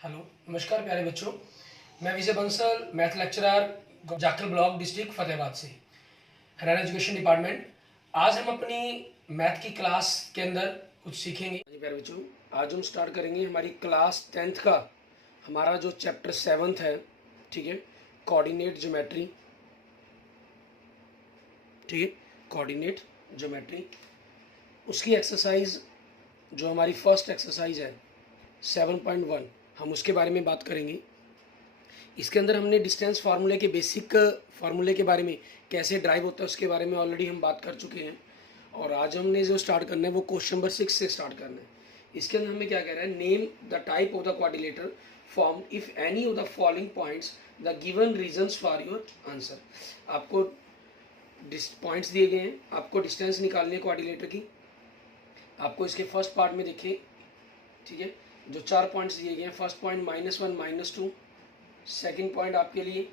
Hello, नमस्कार प्यारे बच्चों। मैं Vijay Bansal, math lecturer, Jakhal block, district Fatehabad से, हरियाणा एजुकेशन डिपार्टमेंट। आज हम अपनी मैथ की क्लास के अंदर कुछ सीखेंगे। जी प्यारे बच्चों, आज हम स्टार्ट करेंगे हमारी क्लास 10th का हमारा जो चैप्टर 7th है, ठीक है, कोऑर्डिनेट ज्योमेट्री। ठीक है, कोऑर्डिनेट ज्योमेट्री, उसकी एक्सरसाइज जो हमारी फर्स्ट एक्सरसाइज है 7.1, हम उसके बारे में बात करेंगे। इसके अंदर हमने डिस्टेंस फार्मूले के बेसिक फार्मूले के बारे में, कैसे ड्राइव होता है उसके बारे में ऑलरेडी हम बात कर चुके हैं। और आज हमने जो स्टार्ट करना है वो क्वेश्चन नंबर 6 से स्टार्ट करना है। इसके अंदर हमें क्या कह रहा है, name the type of the quadrilateral form if any of the following points the given reasons for your answer. आपको पॉइंट्स दिए गए हैं, आपको डिस्टेंस निकालनी है क्वाड्रिलेटर की। आपको इसके फर्स्ट पार्ट में देखिए, ठीक है, जो 4 पॉइंट्स दिए गए हैं। फर्स्ट पॉइंट -1 -2, सेकेंड पॉइंट आपके लिए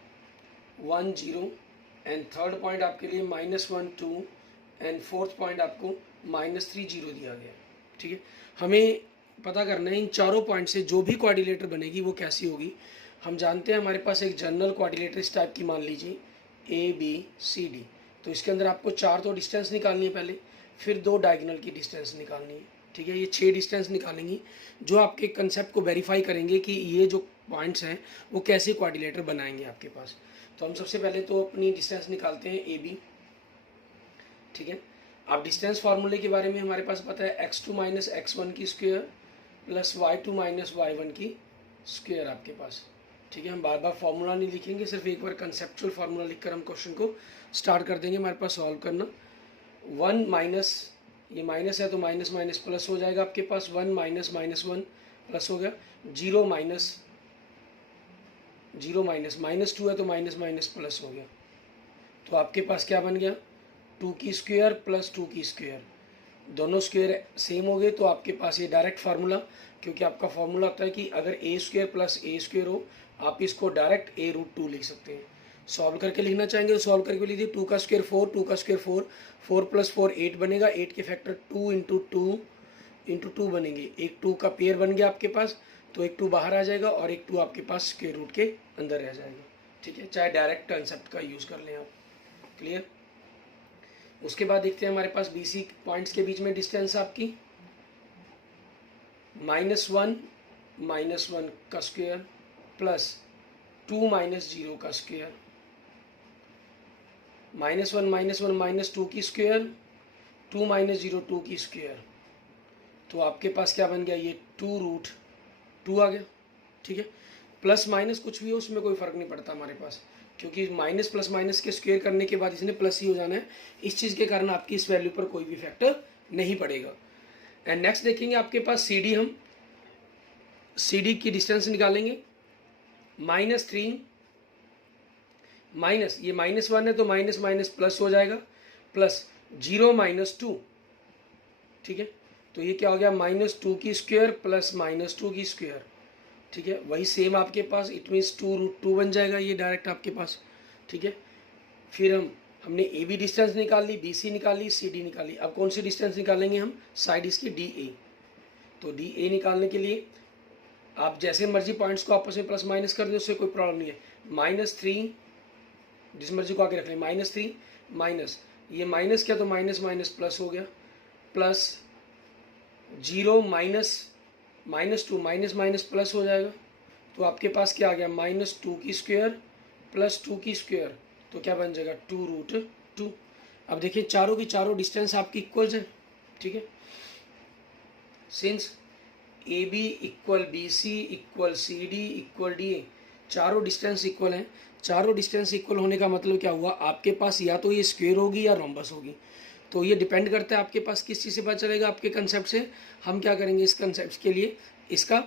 1 0 एंड थर्ड पॉइंट आपके लिए -1 2 एंड फोर्थ पॉइंट आपको -3 0 दिया गया। ठीक है, हमें पता करना है इन चारों पॉइंट से जो भी क्वाड्रिलेटर बनेगी वो कैसी होगी। हम जानते हैं हमारे पास एक जनरल क्वाड्रिलेटर इस टाइप की मान लीजिए ABCD। तो इसके अंदर आपको 4 तो डिस्टेंस निकालनी है पहले, फिर 2 डायगोनल की डिस्टेंस निकालनी है। ठीक है, ये 6 डिस्टेंस निकालेंगी जो आपके कंसेप्ट को वेरीफाई करेंगे कि ये जो पॉइंट्स हैं वो कैसे क्वाड्रिलेटर बनाएंगे आपके पास। तो हम सबसे पहले तो अपनी डिस्टेंस निकालते हैं AB। ठीक है, अब डिस्टेंस फार्मूले के बारे में हमारे पास पता है x2 - x1 की स्क्वायर प्लस y2 - y1 की स्क्वायर आपके पास। ठीक है, हम बार बार फार्मूला नहीं लिखेंगे, सिर्फ एक बार कंसेप्चुअल फार्मूला लिखकर हम क्वेश्चन को स्टार्ट कर देंगे हमारे पास सॉल्व करना। 1 माइनस, ये माइनस है तो माइनस माइनस प्लस हो जाएगा आपके पास। 1 - -1 प्लस हो गया। 0 माइनस -2 है तो माइनस माइनस प्लस हो गया। तो आपके पास क्या बन गया, 2 की स्क्वायर प्लस 2 की स्क्वायर, दोनों स्क्वायर सेम हो गए। तो आपके पास ये डायरेक्ट फार्मूला, क्योंकि आपका फार्मूला होता है कि अगर A² प्लस A² हो, आप इसको डायरेक्ट A√2 लिख सकते हैं। सॉल्व करके लिखना चाहेंगे तो सॉल्व करके लीजिए। 2 का स्क्वायर 4, 2 का स्क्वायर 4, 4 + 4 8 बनेगा। 8 के फैक्टर 2 × 2 बनेंगे। एक 2 का पेयर बन गया आपके पास, तो एक 2 बाहर आ जाएगा और एक 2 आपके पास स्क्वायर रूट के अंदर रह जाएगा। ठीक है, चाहे डायरेक्ट कंसेप्ट का यूज़ कर लें आप। क्लियर। उसके बाद देखते हैं हमारे पास BC पॉइंट्स के बीच में डिस्टेंस आपकी -1 - 1 का स्क्वायर प्लस 2 - 0 का स्क्वायर, -1 - 1 -2 की स्क्वायर, 2 - 0 2 की स्क्वायर। तो आपके पास क्या बन गया, ये 2√2 आ गया। ठीक है, प्लस माइनस कुछ भी हो उसमें कोई फ़र्क नहीं पड़ता हमारे पास, क्योंकि माइनस प्लस माइनस के स्क्वायर करने के बाद इसने प्लस ही हो जाना है। इस चीज़ के कारण आपकी इस वैल्यू पर कोई भी फैक्टर नहीं पड़ेगा। एंड नेक्स्ट देखेंगे आपके पास CD, हम CD की डिस्टेंस निकालेंगे। -3 माइनस, ये -1 है तो माइनस माइनस प्लस हो जाएगा, प्लस 0 - 2। ठीक है, तो ये क्या हो गया, -2 की स्क्वायर प्लस -2 की स्क्वायर। ठीक है, वही सेम आपके पास, इट मीन्स 2√2 बन जाएगा ये डायरेक्ट आपके पास। ठीक है, फिर हमने AB डिस्टेंस निकाल ली, BC निकाल ली, CD निकाल ली। अब कौन सी डिस्टेंस निकालेंगे हम, साइड इसकी DA। तो DA निकालने के लिए आप जैसे मर्जी पॉइंट्स को आपस में प्लस माइनस कर दें, उससे कोई प्रॉब्लम नहीं है। -3, जिस मर्जी को आगे रख लें, -3 माइनस, ये माइनस क्या, तो माइनस माइनस प्लस हो गया, प्लस 0 -2 माइनस माइनस प्लस हो जाएगा। तो आपके पास क्या आ गया, -2 की स्क्वायर प्लस 2 की स्क्वायर, तो क्या बन जाएगा, 2√2। अब देखिए चारों की चारों डिस्टेंस आपकी इक्वल्स है। ठीक है, since AB = BC = CD = DA, चारों डिस्टेंस इक्वल हैं। चारों डिस्टेंस इक्वल होने का मतलब क्या हुआ, आपके पास या तो ये स्क्वायर होगी या रोम्बस होगी। तो ये डिपेंड करता है आपके पास किस चीज़ से पता चलेगा, आपके कंसेप्ट से। हम क्या करेंगे, इस कंसेप्ट के लिए इसका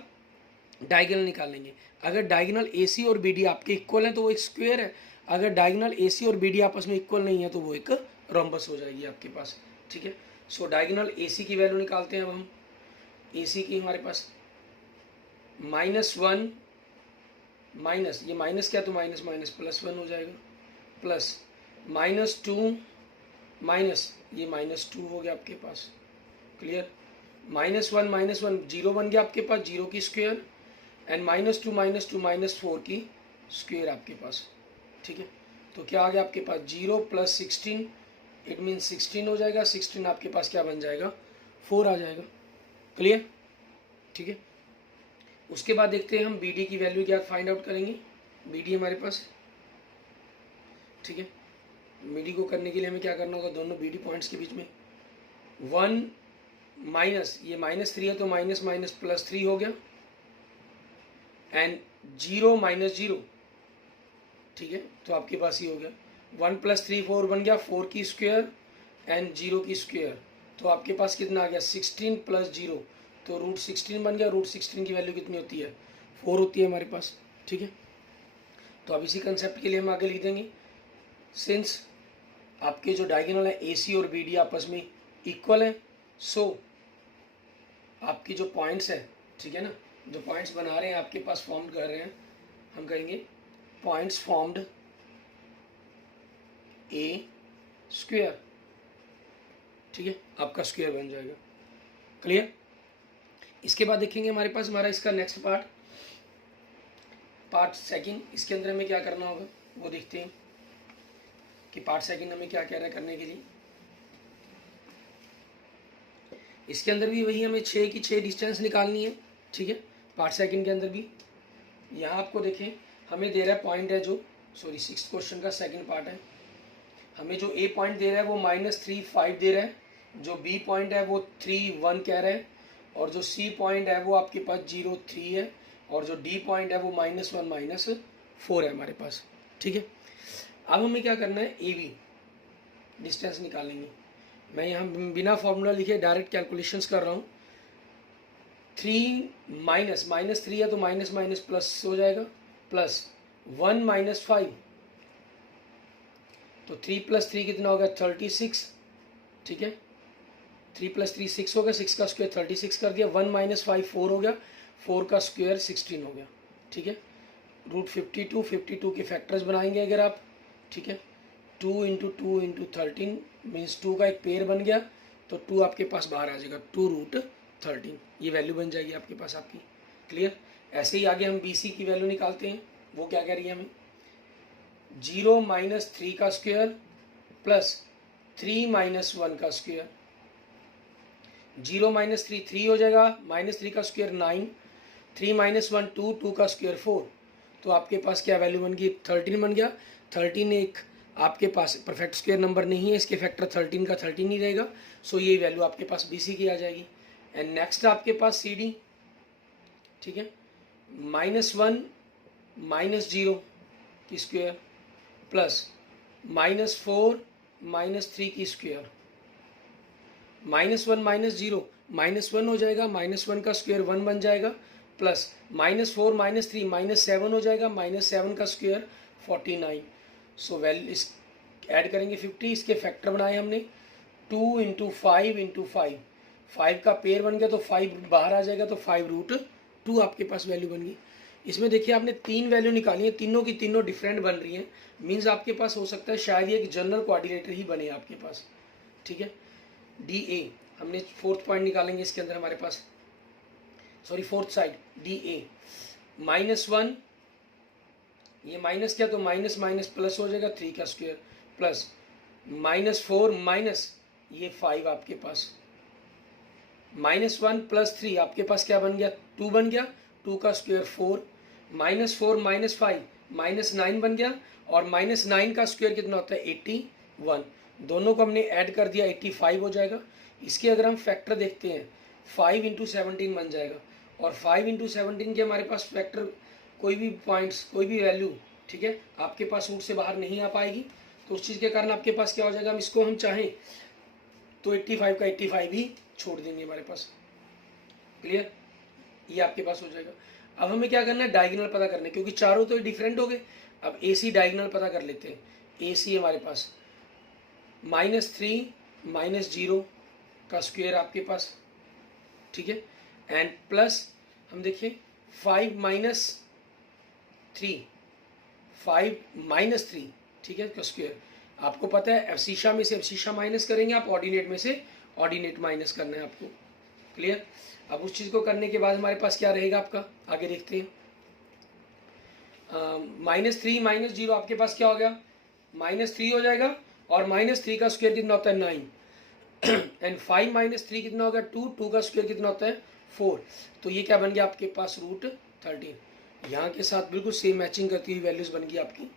डायगोनल निकालेंगे। अगर डायगोनल AC और BD आपके इक्वल हैं तो वो एक स्क्वायर है। अगर डायगोनल AC और BD आपस में इक्वल नहीं है तो वो एक रोम्बस हो जाएगी आपके पास। ठीक है, सो डायगोनल AC की वैल्यू निकालते हैं अब हम। AC की हमारे पास -1 माइनस, ये माइनस क्या, तो माइनस माइनस प्लस 1 हो जाएगा, प्लस -2 माइनस, ये -2 हो गया आपके पास। क्लियर। -1 - 1 0 बन गया आपके पास, 0 की स्क्वायर एंड -2 की स्क्वायर आपके पास, ठीक है। तो क्या आ गया आपके पास 0 + 16, इट मीन 16 हो जाएगा। 16 आपके पास क्या बन जाएगा 4 आ जाएगा। क्लियर, ठीक है। उसके बाद देखते हैं हम बी डी की वैल्यू क्या फाइंड आउट करेंगे। बी डी हमारे पास, ठीक है। बी डी को करने के लिए हमें क्या करना होगा, दोनों बी डी पॉइंट्स के बीच में 1 माइनस, ये -3 है तो माइनस माइनस +3 हो गया, एंड 0 - 0, ठीक है। तो आपके पास ये हो गया 1 + 3 4 बन गया, 4 की स्क्वायर एंड 0 की स्क्वायर। तो आपके पास कितना आ गया 16 + 0, तो √16 बन गया। √16 की वैल्यू कितनी होती है 4 होती है हमारे पास, ठीक है। तो अब इसी कंसेप्ट के लिए हम आगे लिख देंगे, सिंस आपके जो डायगोनल है ए सी और बी डी आपस में इक्वल है, सो आपकी जो पॉइंट्स है, ठीक है ना, जो पॉइंट्स बना रहे हैं आपके पास फॉर्म कर रहे हैं, हम कहेंगे पॉइंट्स फॉर्म्ड ए स्क्वायर, ठीक है। आपका स्क्वायर बन जाएगा। क्लियर। इसके बाद देखेंगे हमारे पास हमारा इसका नेक्स्ट पार्ट सेकंड। इसके अंदर हमें क्या करना होगा वो देखते हैं कि पार्ट सेकंड हमें क्या कह रहा है करने के लिए। इसके अंदर भी वही हमें 6 की 6 डिस्टेंस निकालनी है, ठीक है। पार्ट सेकंड के अंदर भी यहाँ आपको देखें हमें दे रहा है पॉइंट है जो, सॉरी 6th क्वेश्चन का सेकंड पार्ट है। हमें जो ए पॉइंट दे रहा है वो -3 5 दे रहा है, जो बी पॉइंट है वो 3 1 कह रहा है, और जो सी पॉइंट है वो आपके पास 0 3 है, और जो डी पॉइंट है वो -1 -4 है हमारे पास, ठीक है। अब हमें क्या करना है, ए बी डिस्टेंस निकालेंगे। मैं यहाँ बिना फॉर्मूला लिखे डायरेक्ट कैलकुलेशंस कर रहा हूँ। 3 -3 है तो माइनस माइनस प्लस हो जाएगा, +1 - 5, तो 3 + 3 कितना होगा 36, ठीक है। 3 + 3 6 हो गया, 6 का स्क्वायर 36 कर दिया, 1 - 5 4 हो गया, 4 का स्क्वायर 16 हो गया, ठीक है। √52 के फैक्टर्स बनाएंगे अगर आप, ठीक है। 2 × 2 × 13 मीन्स 2 का एक पेयर बन गया, तो 2 आपके पास बाहर आ जाएगा, 2√13 ये वैल्यू बन जाएगी आपके पास आपकी। क्लियर। ऐसे ही आगे हम बी सी की वैल्यू निकालते हैं। वो क्या कह रही है हमें 0 - 3 का स्क्वायर +3 - 1 का स्क्वायर। 0 - 3 3 हो जाएगा, -3 का स्क्वायर 9, 3 - 1 2, 2 का स्क्वायर 4, तो आपके पास क्या वैल्यू बन गई 13 बन गया। 13 एक आपके पास परफेक्ट स्क्वायर नंबर नहीं है, इसके फैक्टर 13 का 13 ही रहेगा, सो ये वैल्यू आपके पास बी सी की आ जाएगी। एंड नेक्स्ट आपके पास सी डी, ठीक है। -1 - 0 की स्क्वायर +-4 - 3 की स्क्वायर। -1 - 0 -1 हो जाएगा, -1 का स्क्वायर 1 बन जाएगा, प्लस -4 - 3 -7 हो जाएगा, -7 का स्क्वायर 49। सो वैल्यू इस ऐड करेंगे 50, इसके फैक्टर बनाए हमने 2 × 5 × 5, 5 का पेयर बन गया तो 5 बाहर आ जाएगा, तो 5√2 आपके पास वैल्यू बन गई। इसमें देखिए आपने 3 वैल्यू निकाली है, तीनों की तीनों डिफरेंट बन रही हैं, मीन्स आपके पास हो सकता है शायद ये एक जनरल कोऑर्डिनेटर ही बने आपके पास, ठीक है। डी ए हमने 4th पॉइंट निकालेंगे इसके अंदर हमारे पास, sorry 4th side D A -1, ये माइनस क्या तो माइनस माइनस प्लस हो जाएगा, 3 का स्क्वायर प्लस -4 माइनस ये 5 आपके पास, -1 + 3 आपके पास क्या बन गया 2 बन गया, 2 का स्क्वायर 4, -4 - 5 -9 बन गया, और -9 का स्क्वायर कितना होता है 81, दोनों को हमने ऐड कर दिया 85 हो जाएगा। इसके अगर हम फैक्टर देखते हैं 5 × 17 बन जाएगा, और 5 × 17 के हमारे पास फैक्टर कोई भी पॉइंट्स कोई भी वैल्यू, ठीक है, आपके पास रूट से बाहर नहीं आ पाएगी, तो उस चीज़ के कारण आपके पास क्या हो जाएगा, हम इसको हम चाहें तो 85 का 85 ही छोड़ देंगे हमारे पास। क्लियर, ये आपके पास हो जाएगा। अब हमें क्या करना है डायगोनल पता करना है, क्योंकि चारों तो डिफरेंट हो गए। अब ए सी डायगोनल पता कर लेते हैं। ए सी हमारे पास -3 - 0 का स्क्वायर आपके पास, ठीक है, एंड प्लस हम देखिए 5 - 3 5 - 3, ठीक है, का स्क्वायर। आपको पता है एब्सिशा में से एब्सिशा माइनस करेंगे आप, ऑर्डिनेट में से ऑर्डिनेट माइनस करना है आपको। क्लियर। अब उस चीज़ को करने के बाद हमारे पास क्या रहेगा आपका, आगे देखते हैं। -3 -0 आपके पास क्या हो गया, -3 हो जाएगा, और -3 का स्क्वायर कितना होता है 9 एंड 5 -3 कितना होगा 2, 2 का स्क्वायर कितना होता है 4। तो ये क्या बन गया आपके पास √13। यहाँ के साथ बिल्कुल सेम मैचिंग करती हुई वैल्यूज बन गई आपकी।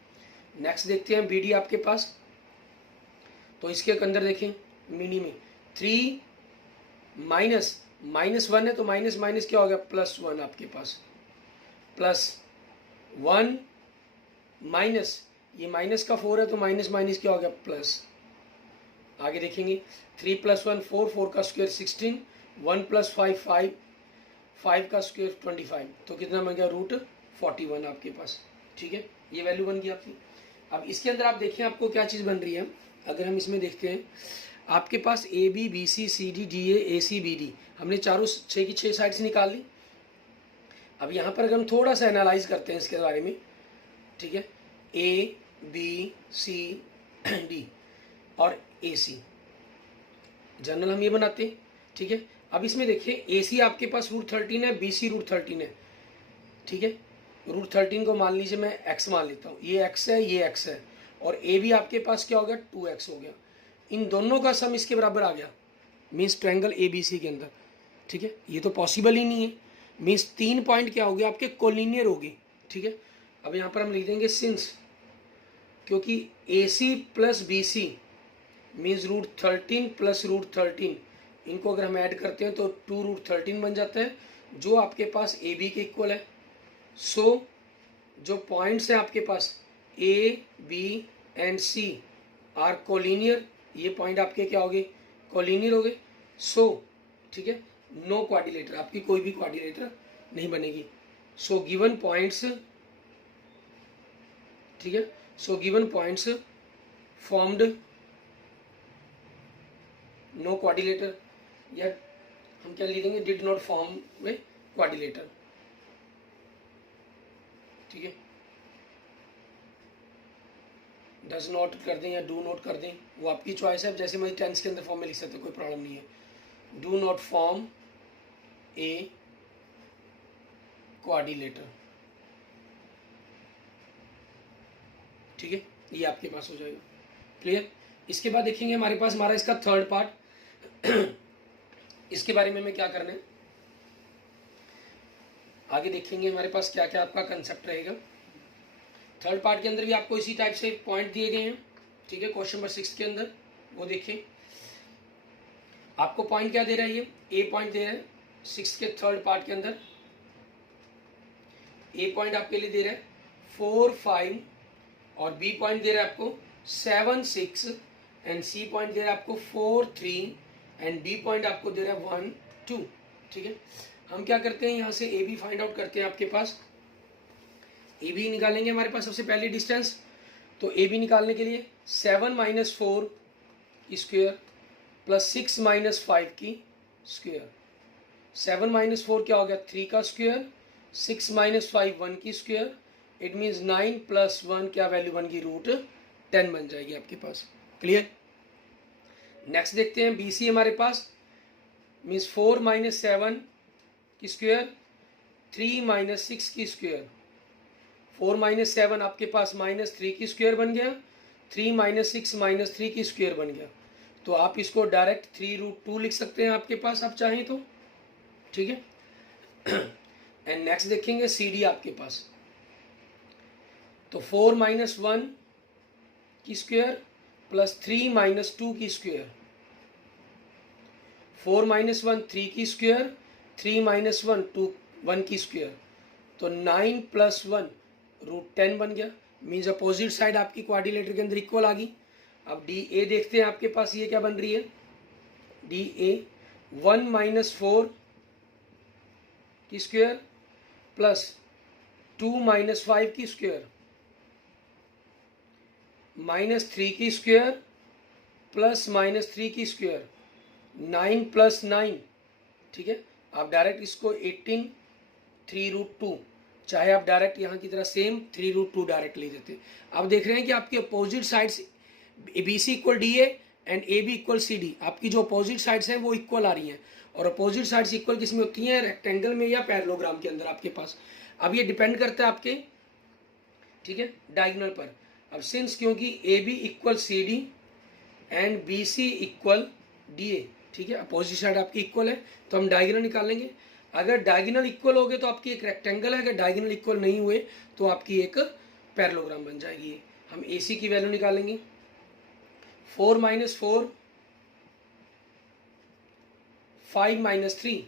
नेक्स्ट देखते हैं BD आपके पास। तो इसके अंदर देखें मिनी में 3 -1 है, तो माइनस माइनस क्या हो गया +1 आपके पास, +1 माइनस, ये माइनस का 4 है तो माइनस माइनस क्या हो गया प्लस। आगे देखेंगे 3 + 1 4, 4 का स्क्वायर 16, 1 + 5 5, 5 का स्क्वायर 25, तो कितना बन गया √41 आपके पास। ठीक है, ये वैल्यू बन गई आपकी। अब इसके अंदर आप देखें आपको क्या चीज़ बन रही है। अगर हम इसमें देखते हैं आपके पास AB BC CD DA AC BD, हमने चारों 6 की 6 साइड्स निकाल ली। अब यहाँ पर अगर हम थोड़ा सा एनालाइज करते हैं इसके बारे में, ठीक है, A B C D और AC जनरल हम ये बनाते हैं। ठीक है, अब इसमें देखिए AC आपके पास √13 है, BC √13 है। ठीक है, √13 को मान लीजिए मैं x मान लेता हूँ, ये x है ये x है, और AB आपके पास क्या हो गया 2x हो गया। इन दोनों का सम इसके बराबर आ गया, मीन्स ट्रायंगल ABC के अंदर। ठीक है, ये तो पॉसिबल ही नहीं है, मीन्स 3 पॉइंट क्या हो गया आपके कोलिनियर होगी। ठीक है, अब यहाँ पर हम लिख देंगे सिंस, क्योंकि AC + BC मीन्स √13 + √13, इनको अगर हम ऐड करते हैं तो 2√13 बन जाता है, जो आपके पास AB के इक्वल है। सो जो पॉइंट्स हैं आपके पास A B and C are collinear, ये पॉइंट आपके क्या हो गए कोलिनियर हो गए। सो ठीक है, नो क्वाड्रिलेटर, आपकी कोई भी क्वाड्रिलेटर नहीं बनेगी। सो गिवन पॉइंट्स, ठीक है, so given points formed no quadrilateral, या हम क्या लिखेंगे डिड नॉट फॉर्म में क्वाड्रिलेटर। ठीक है, डज नॉट कर दें या डू नॉट कर दें, वो आपकी चॉइस है। जैसे मैं टेंस के अंदर फॉर्म में लिख सकते, कोई प्रॉब्लम नहीं है। Do not form A quadrilateral. ठीक है, ये आपके पास हो जाएगा। क्लियर। इसके बाद देखेंगे हमारे पास हमारा इसका थर्ड पार्ट इसके बारे में क्या करना है आगे देखेंगे हमारे पास क्या क्या आपका कंसेप्ट रहेगा। थर्ड पार्ट के अंदर भी आपको इसी टाइप से पॉइंट दिए गए हैं। ठीक है, क्वेश्चन नंबर 6 के अंदर वो देखें, आपको पॉइंट क्या दे रहा है, ये ए पॉइंट दे रहा है 6 के थर्ड पार्ट के अंदर। ए पॉइंट आपके लिए दे रहा है 4 5, और बी पॉइंट दे रहा है आपको 7 6, एंड सी पॉइंट दे रहा है आपको 4 3, एंड डी पॉइंट आपको दे रहा है 1 2। ठीक है, हम क्या करते हैं यहाँ से ए बी फाइंड आउट करते हैं। आपके पास ए बी निकालेंगे हमारे पास सबसे पहले डिस्टेंस। तो ए बी निकालने के लिए 7 - 4 की स्क्वायर प्लस 6 - 5 की स्क्वायर। 7 - 4 क्या हो गया 3 का स्क्वायर, 6 - 5 1 की स्क्वायर। इट मीन्स 9 + 1 क्या वैल्यू बन गई √10 बन जाएगी आपके पास। क्लियर। नेक्स्ट देखते हैं BC हमारे पास मीन्स 4 - 7 की स्क्वायर, 3 - 6 की स्क्वायर। 4 - 7 आपके पास -3 की स्क्वायर बन गया, 3 - 6 -3 की स्क्वायर बन गया। तो आप इसको डायरेक्ट 3√2 लिख सकते हैं आपके पास, आप चाहें तो। ठीक है, एंड नेक्स्ट देखेंगे CD आपके पास। तो 4 - 1 की स्क्वायर प्लस 3 - 2 की स्क्वायर। 4 - 1 3 की स्क्वायर, 3 - 1 2 1 की स्क्वायर। तो 9 + 1 √10 बन गया। मीन्स अपोजिट साइड आपकी क्वाड्रिलेटर के अंदर इक्वल आ गई। अब DA देखते हैं आपके पास ये क्या बन रही है। DA 1 - 4 की स्क्वायर प्लस 2 - 5 की स्क्वायर, -3 की स्क्वायर प्लस -3 की स्क्वायर, 9 + 9। ठीक है, आप डायरेक्ट इसको 18 3√2, चाहे आप डायरेक्ट यहाँ की तरह सेम 3√2 डायरेक्ट ले देते। अब देख रहे हैं कि आपके opposite sides BC = DA and A B equal C D, आपकी जो अपोजिट साइड्स हैं वो इक्वल आ रही हैं। और अपोजिट साइड्स इक्वल किस में होती हैं? रेक्टेंगल में या पैरेललोग्राम के अंदर आपके पास। अब ये डिपेंड करता है आपके, ठीक है, डायगोनल पर। अब सिंस क्योंकि A B equal C D and B C equal D A, ठीक है, अपोजिट साइड आपकी इक्वल है, तो हम डायगोनल निकालेंगे। अगर डायगोनल इक्वल हो गए तो आपकी एक रेक्टेंगल है, अगर डायगोनल इक्वल नहीं हुए तो आपकी एक पैरेललोग्राम बन जाएगी। हम ए सी की वैल्यू निकालेंगे, 4 - 4 5 - 3,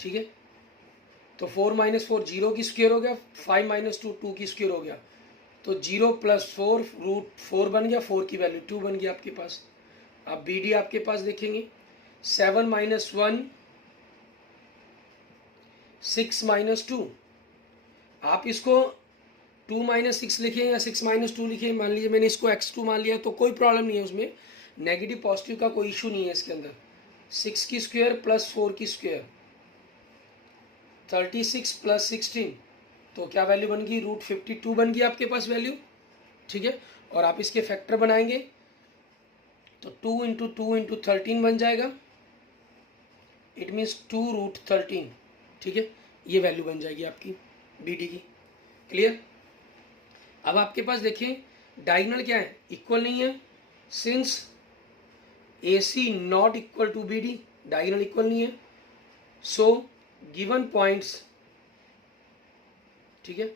ठीक है। तो 4 - 4 0 की स्क्वायर हो गया, 5 - 2 2 की स्क्वायर हो गया, तो 0 + 4 √4 बन गया, 4 की वैल्यू 2 बन गया आपके पास। अब बी डी आपके पास देखेंगे, 7 - 1 6 - 2, आप इसको 2 - 6 लिखें या 6 - 2 लिखें, मान लीजिए मैंने इसको x2 मान लिया तो कोई प्रॉब्लम नहीं है, उसमें नेगेटिव पॉजिटिव का कोई इशू नहीं है इसके अंदर। 6 की स्क्वायर प्लस 4 की स्क्वायर, 36 + 16, तो क्या वैल्यू बन गई? √52 बन गई आपके पास वैल्यू, ठीक है। और आप इसके फैक्टर बनाएंगे तो 2 × 2 × 13 बन जाएगा, इट मीन्स 2√13, ठीक है। ये वैल्यू बन जाएगी आपकी बी डी की। क्लियर? अब आपके पास देखें डायगोनल क्या है? इक्वल नहीं है, since A C not equal to B D, diagonal equal नहीं है, सो गिवन पॉइंट्स, ठीक है,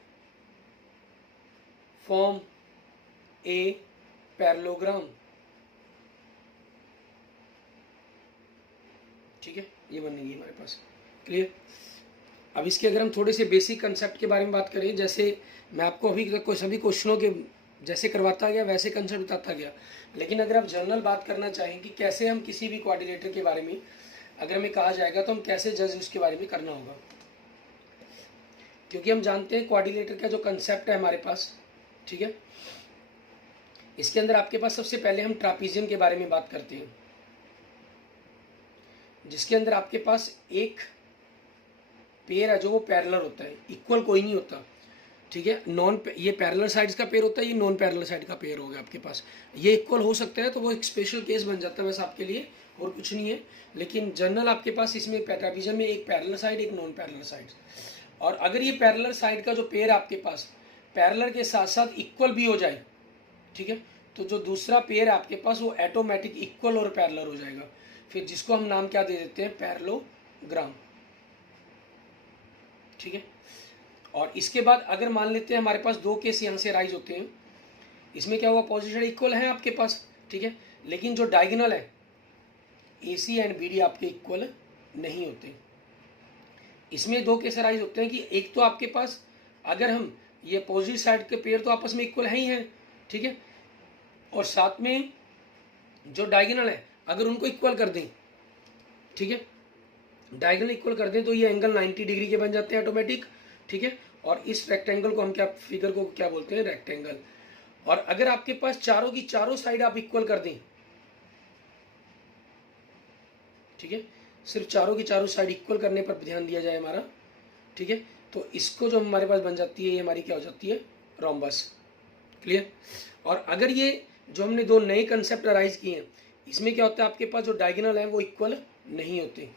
फॉर्म ए पैरेललोग्राम, ठीक है, ये बनेगी हमारे पास। क्लियर? अब इसके अगर हम थोड़े से बेसिक कंसेप्ट के बारे में बात करें, जैसे मैं आपको अभी तक सभी क्वेश्चनों के जैसे करवाता गया वैसे कंसेप्ट बताता गया, लेकिन अगर आप जनरल बात करना चाहें कि कैसे हम किसी भी कोऑर्डिनेटर के बारे में अगर हमें कहा जाएगा तो हम कैसे जज उसके बारे में करना होगा, क्योंकि हम जानते हैं कोऑर्डिनेटर का जो कंसेप्ट है हमारे पास, ठीक है, इसके अंदर आपके पास सबसे पहले हम ट्रापीजियम के बारे में बात करते हैं, जिसके अंदर आपके पास एक पेयर है जो वो पैरेलल होता है, इक्वल कोई नहीं होता, ठीक है। ये पैरेलल साइड्स का पेयर होता है, ये नॉन पैरेलल साइड का पेयर होगा आपके पास। ये इक्वल हो सकता है तो वो एक स्पेशल केस बन जाता है बस आपके लिए, और कुछ नहीं है। लेकिन जनरल आपके पास इसमें ट्रापीजियम में एक पैरेलल साइड एक नॉन पैरेलल साइड, और अगर ये पैरेलल साइड का जो पेयर आपके पास पैरेलल के साथ साथ इक्वल भी हो जाए, ठीक है, तो जो दूसरा पेयर आपके पास वो ऑटोमेटिक इक्वल और पैरेलल हो जाएगा, फिर जिसको हम नाम क्या दे देते हैं? पैरेललोग्राम, ठीक है। और इसके बाद अगर मान लेते हैं हमारे पास दो केस यहाँ से राइज होते हैं, इसमें क्या हुआ? पोजीशन इक्वल है आपके पास, ठीक है, लेकिन जो डायगोनल है ए सी एंड बी डी आपके इक्वल नहीं होते। इसमें दो केस राइज होते हैं कि एक तो आपके पास अगर हम ये अपोजिट साइड के पेयर तो आपस में इक्वल है ही हैं, ठीक है, और साथ में जो डायगोनल है अगर उनको इक्वल कर दें, ठीक है, डायगोनल इक्वल कर दें तो ये एंगल 90 डिग्री के बन जाते हैं ऑटोमेटिक, ठीक है। और इस रेक्टेंगल को हम क्या, फिगर को क्या बोलते हैं? रेक्टेंगल। और अगर आपके पास चारों की चारों साइड आप इक्वल कर दें, ठीक है, सिर्फ चारों की चारों साइड इक्वल करने पर ध्यान दिया जाए हमारा, ठीक है, तो इसको जो हमारे पास बन जाती है ये हमारी क्या हो जाती है? रोम्बस। क्लियर? और अगर ये जो हमने दो नए कंसेप्ट अराइज किए हैं, इसमें क्या होता है? आपके पास जो डायगोनल है वो इक्वल नहीं होते,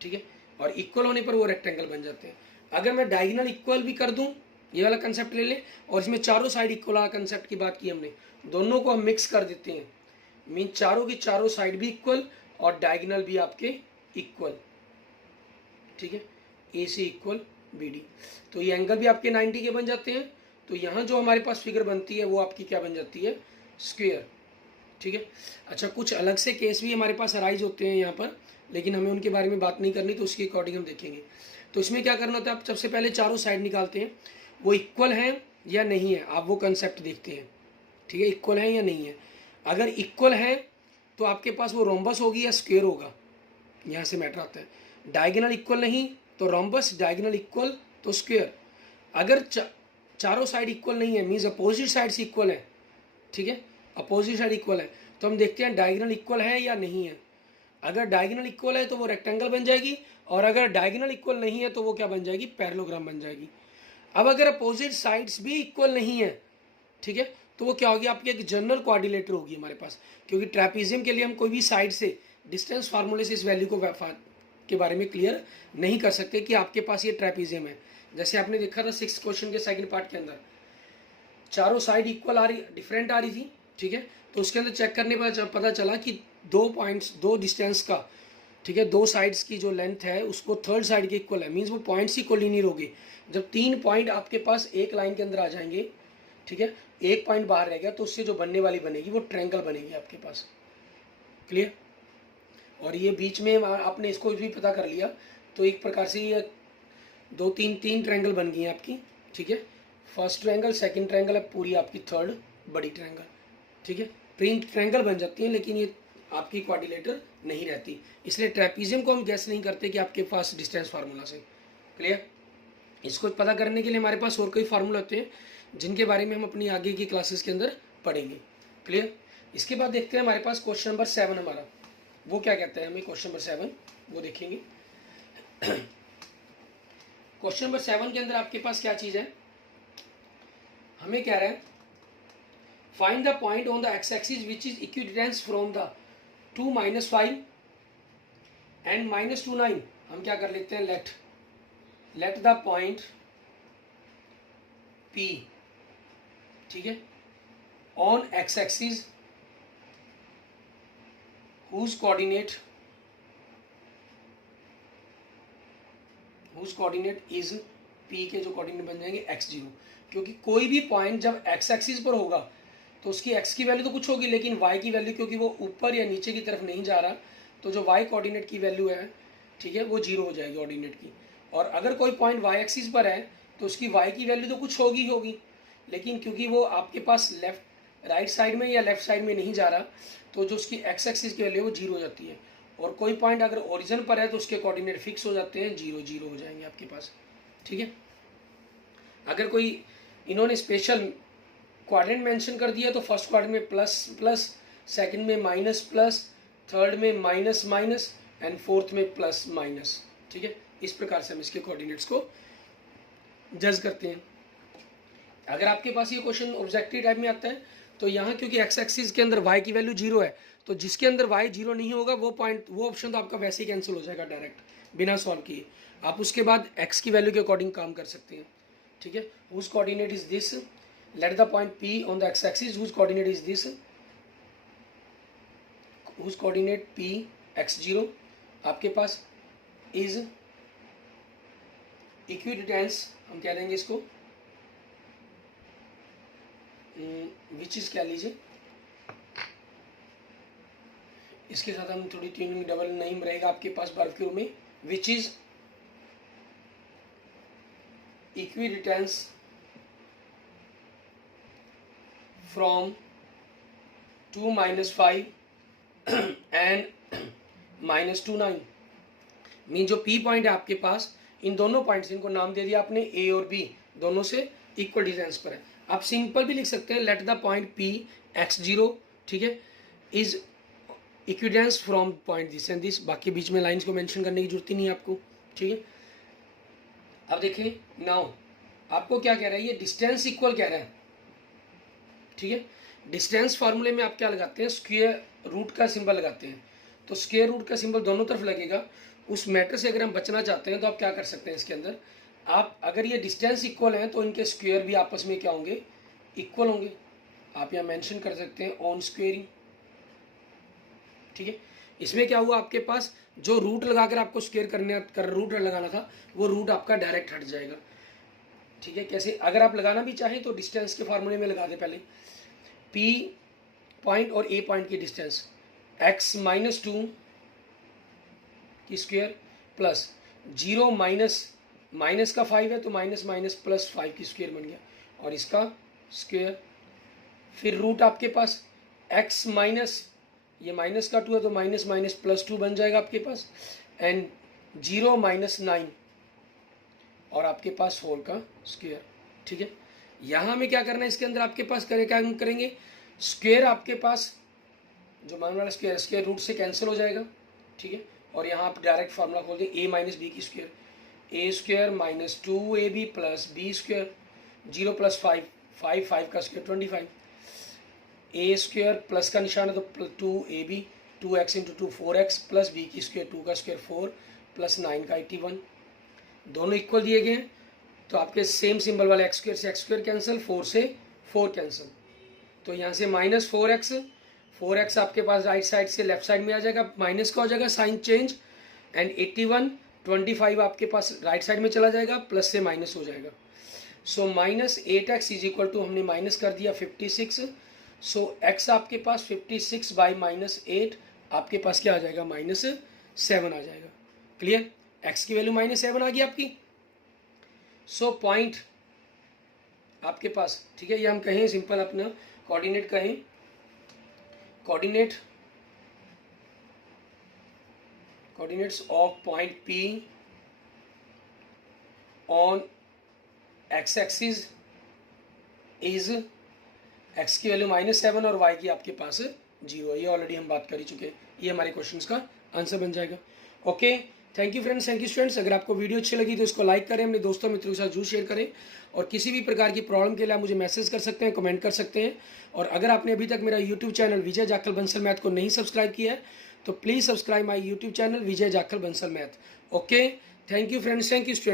ठीक है, और इक्वल होने पर वो रेक्टेंगल बन जाते हैं। अगर मैं डायगोनल इक्वल भी कर दूं, ये वाला कंसेप्ट ले लें, और इसमें चारों साइड इक्वल वाला कंसेप्ट की बात की हमने, दोनों को हम मिक्स कर देते हैं, मीन चारों की चारों साइड भी इक्वल और डायगोनल भी आपके इक्वल, ठीक है, ए सी इक्वल बी डी, तो ये एंगल भी आपके 90 के बन जाते हैं। तो यहाँ जो हमारे पास फिगर बनती है वो आपकी क्या बन जाती है? स्क्वायर, ठीक है। अच्छा, कुछ अलग से केस भी हमारे पास अराइज होते हैं यहाँ पर, लेकिन हमें उनके बारे में बात नहीं करनी, तो उसके अकॉर्डिंग हम देखेंगे। तो इसमें क्या करना होता है? आप सबसे पहले चारों साइड निकालते हैं, वो इक्वल हैं या नहीं है, आप वो कंसेप्ट देखते हैं, ठीक है, इक्वल है या नहीं है। अगर इक्वल है तो आपके पास वो रोम्बस होगी या स्क्वायर होगा, यहाँ से मैटर आता है। डायगोनल इक्वल नहीं तो रोम्बस, डायगोनल इक्वल तो स्क्वायर। अगर चारों साइड इक्वल नहीं है, मीन्स अपोजिट साइड्स इक्वल है, ठीक है, अपोजिट साइड इक्वल है, तो हम देखते हैं डायगोनल इक्वल है या नहीं है। अगर डायगोनल इक्वल है तो वो रेक्टेंगल बन जाएगी, और अगर डायगोनल इक्वल नहीं है तो वो क्या बन जाएगी? पैरेललोग्राम बन जाएगी। अब अगर अपोजिट साइड्स भी इक्वल नहीं है, ठीक है, तो वो क्या होगी, आपकी एक जनरल क्वाड्रिलेटर होगी हमारे पास, क्योंकि ट्रेपीजियम के लिए हम कोई भी साइड से डिस्टेंस फार्मूले से इस वैल्यू को के बारे में क्लियर नहीं कर सकते कि आपके पास ये ट्रेपीजियम है। जैसे आपने देखा था 6th क्वेश्चन के सेकंड पार्ट के अंदर, चारों साइड इक्वल आ रही, डिफरेंट आ रही थी, ठीक है। तो उसके अंदर चेक करने पर पता चला कि 2 पॉइंट्स, 2 डिस्टेंस का, ठीक है, 2 साइड्स की जो लेंथ है उसको थर्ड साइड के इक्वल है, मीन्स वो पॉइंट्स ही कोलिनियर होगी। जब 3 पॉइंट आपके पास एक लाइन के अंदर आ जाएंगे, ठीक है, एक पॉइंट बाहर रह गया, तो उससे जो बनने वाली बनेगी वो ट्रायंगल बनेगी आपके पास। क्लियर। और ये बीच में आपने इसको भी पता कर लिया, तो एक प्रकार से ये 2 3 ट्रायंगल बन गई हैं आपकी, ठीक है। फर्स्ट ट्रायंगल, सेकंड ट्रायंगल है, पूरी आपकी थर्ड बड़ी ट्रायंगल, ठीक है। ट्रायंगल बन जाती है, लेकिन ये आपकी क्वाड्रिलेटर नहीं रहती, इसलिए ट्रेपीजियम को हम गैस नहीं करते कि आपके पास डिस्टेंस फार्मूला से। क्लियर। इसको पता करने के लिए हमारे पास और कई फार्मूला होते हैं जिनके बारे में हम अपनी आगे की क्लासेस के अंदर पढ़ेंगे। क्लियर। इसके बाद देखते हैं हमारे पास क्वेश्चन नंबर 7 हमारा, वो क्या कहता है हमें, क्वेश्चन नंबर 7 वो देखेंगे। क्वेश्चन नंबर 7 के अंदर आपके पास क्या चीज़ है, हमें कह रहा है find the point on the X axis which is equidistance from the 2 - 5 and -2 9। हम क्या कर लेते हैं, लेट द पॉइंट P, ठीक है, on x axis whose coordinate is P के जो कोऑर्डिनेट बन जाएंगे x0, क्योंकि कोई भी पॉइंट जब x एक्सिस पर होगा तो उसकी x की वैल्यू तो कुछ होगी, लेकिन y की वैल्यू, क्योंकि वो ऊपर या नीचे की तरफ नहीं जा रहा, तो जो y कोऑर्डिनेट की वैल्यू है, ठीक है, वो 0 हो जाएगी ऑर्डिनेट की। और अगर कोई पॉइंट y एक्सिस पर है तो उसकी y की वैल्यू तो कुछ होगी, लेकिन क्योंकि वो आपके पास राइट साइड में या लेफ्ट साइड में नहीं जा रहा, तो जो उसकी एक्स एक्सिस की वैल्यू वो 0 हो जाती है। और कोई पॉइंट अगर ओरिजिन पर है तो उसके कोऑर्डिनेट फिक्स हो जाते हैं, 0 0 हो जाएंगे आपके पास, ठीक है। अगर कोई इन्होंने स्पेशल क्वाड्रेंट मेंशन कर दिया तो फर्स्ट क्वाड्रेंट में प्लस प्लस, सेकंड में माइनस प्लस, थर्ड में माइनस माइनस एंड फोर्थ में प्लस माइनस, ठीक है। इस प्रकार से हम इसके कोऑर्डिनेट्स को जज करते हैं। अगर आपके पास ये क्वेश्चन ऑब्जेक्टिव टाइप में आता है तो यहाँ क्योंकि एक्स एक्सिस के अंदर y की वैल्यू 0 है, तो जिसके अंदर y 0 नहीं होगा वो पॉइंट, वो ऑप्शन तो आपका वैसे ही कैंसिल हो जाएगा डायरेक्ट बिना सॉल्व किए। आप उसके बाद x की वैल्यू के अकॉर्डिंग काम कर सकते हैं, ठीक है। Whose coordinate is this, let the point P on the X axis whose coordinate is this, whose coordinate P x0 आपके पास इज इक्विडिस्टेंस, हम कह देंगे इसको विच इज क्या लीजिए, इसके साथ हम थोड़ी ट्यूनिंग डबल नहीं रहेगा आपके पास वर्ब के रूप में, which is equidistance from 2 - 5 and -2 9। Mean जो P पॉइंट है आपके पास, इन दोनों पॉइंट्स, इनको नाम दे दिया आपने A और B, दोनों से इक्वल डिस्टेंस पर है। आप सिंपल भी लिख सकते हैं, late the point P x0, ठीक है, is equidistance from point this and this, बाकी बीच में लाइंस को मेंशन करने की जरूरत ही नहीं है आपको, ठीक है। अब देखिए नाउ आपको क्या कह रहा है, ये डिस्टेंस इक्वल कह रहा है, ठीक है। डिस्टेंस फार्मूले में आप क्या लगाते हैं, स्क्वायर रूट का सिंबल लगाते हैं, तो स्क्वायर रूट का सिंबल दोनों तरफ लगेगा। उस मैटर से अगर हम बचना चाहते हैं तो आप क्या कर सकते हैं, इसके अंदर आप अगर ये डिस्टेंस इक्वल है तो इनके स्क्वायर भी आपस में क्या होंगे, इक्वल होंगे। आप यहाँ मेंशन कर सकते हैं ऑन स्क्वेयरिंग, ठीक है। इसमें क्या हुआ, आपके पास जो रूट लगाकर आपको स्क्वायर रूट लगाना था वो रूट आपका डायरेक्ट हट जाएगा, ठीक है। कैसे, अगर आप लगाना भी चाहें तो डिस्टेंस के फार्मूले में लगा दे पहले, P पॉइंट और A पॉइंट की डिस्टेंस x - 2 की स्क्वायर प्लस 0 माइनस का 5 है तो माइनस +5 की स्क्वायर बन गया, और इसका स्क्वायर, फिर रूट आपके पास x माइनस, ये माइनस का 2 है तो माइनस +2 बन जाएगा आपके पास, एंड 0 - 9 और आपके पास होल का स्क्वायर, ठीक है। यहाँ हमें क्या करना है, इसके अंदर आपके पास क्या करेंगे, स्क्वायर आपके पास जो मान वाला स्क्वायर रूट से कैंसिल हो जाएगा, ठीक है। और यहाँ आप डायरेक्ट फार्मूला खोल दें, A - B की स्क्वायर, A² - 2AB + B², 0 + 5 का स्क्वायर 25, ए स्क्वायर प्लस का निशान है तो 2ab 2x into 2 4x plus B की स्क्वायर 2 का स्क्वायर 4 प्लस 9 का 81। दोनों इक्वल दिए गए हैं तो आपके सेम सिंबल वाले एक्स स्क्वायर से एक्स स्क्वायर कैंसिल, 4 से 4 कैंसिल, तो यहाँ से माइनस 4x आपके पास राइट साइड से लेफ्ट साइड में आ जाएगा, माइनस का हो जाएगा साइन चेंज, एंड 81 25 आपके पास राइट साइड में चला जाएगा, प्लस से माइनस हो जाएगा। So minus 8x is equal to हमने माइनस कर दिया 56। सो x आपके पास 56 बाई माइनस 8 आपके पास क्या आ जाएगा, माइनस 7 आ जाएगा। क्लियर, x की वैल्यू माइनस 7 आ गई आपकी। सो पॉइंट आपके पास, ठीक है, ये हम कहें सिंपल अपना कोऑर्डिनेट कहें, coordinates of point P on x axis is x की वैल्यू -7 और y की आपके पास 0। ये ऑलरेडी हम बात कर ही चुके हैं, ये हमारे क्वेश्चंस का आंसर बन जाएगा। Okay, thank you friends, thank you students. अगर आपको वीडियो अच्छी लगी तो इसको लाइक करें, अपने दोस्तों मित्रों के साथ जरूर शेयर करें, और किसी भी प्रकार की प्रॉब्लम के लिए आप मुझे मैसेज कर सकते हैं, कमेंट कर सकते हैं। और अगर आपने अभी तक मेरा यूट्यूब चैनल विजय जाखल बंसल मैथ को नहीं सब्सक्राइब किया है तो please subscribe my YouTube channel Vijay Jakhal Bansal math. Okay, thank you friends, thank you students.